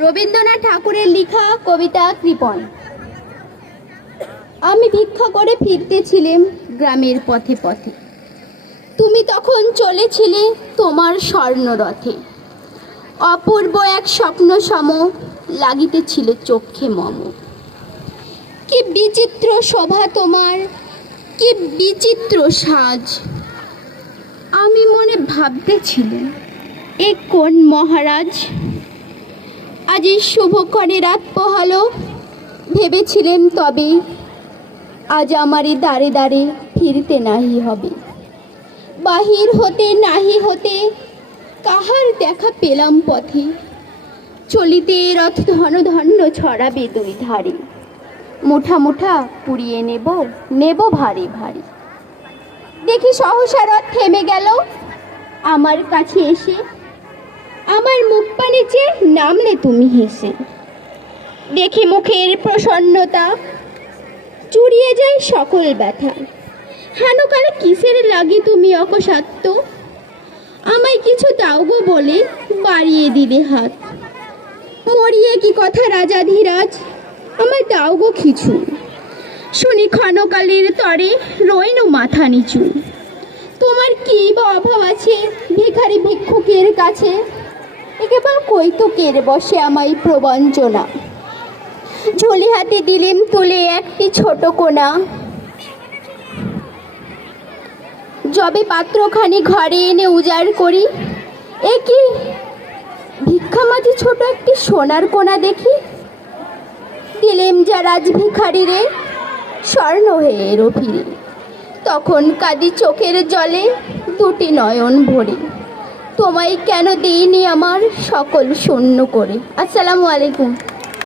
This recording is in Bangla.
রবীন্দ্রনাথ ঠাকুরের লেখা কবিতা কৃপণ আমি ভিক্ষা করে ফিরতেছিলাম গ্রামের পথে পথে। তুমি তখন চলেছিলে তোমার স্বর্ণরথে। অপূর্ব এক স্বপ্ন সম লাগিতেছিল চক্ষে মম। কি বিচিত্র শোভা তোমার কি বিচিত্র সাজ। আমি মনে ভাবতেছিলাম, এ কোন মহারাজ? আজ এই শুভক্ষণে রাত পোহালো ভেবেছিলেন তবে আজ আমারই দাঁড়ে দাঁড়ে ফিরতে নাহি হবে। বাহির হতে নাহি হতে কাহার দেখা পেলাম পথে, চলিতে রথ ধন ধন্য ছড়াবে দুই ধারে। মুঠা মুঠা পুড়িয়ে নেব নেব ভারী ভারী। দেখি সহসা রথ থেমে গেল, আমার কাছে এসে আমার মুখ পানে নামলে তুমি হেসে। দেখি মুখের প্রসন্নতা চুরিয়ে যায় সকল ব্যথা। হেন কারও কিসের লাগি তুমি অকসাত্য আমায় কিছু দাও গো বলে বাড়িয়ে দিলে হাত। মরিয়ে কি কথা রাজা ধীরাজ? আমায় দাও গো কিছু শুনি ক্ষণকালের তরে রইনু মাথা নিচু। তোমার কি বা অভাব আছে ভিখারি ভিক্ষুকের কাছে? একেবারে কৈতকের বসে আমায় প্রবঞ্চনা ঝুলি হাতে দিলেম তুলে একটি ছোট কোনা। যবে পাত্রখানি ঘরে এনে উজাড় করি, এ কি? ভিক্ষা মাঝে ছোট একটি সোনার কোনা দেখি দিলেম যা রাজ ভিখারি রে, স্বর্ণ হয়ে এরো ফিরে তখন কাঁদি চোখের জলে দুটি নয়ন ভরে। তোমায় কেন দিইনি আমার সকল শূন্য করে? আসসালামু আলাইকুম।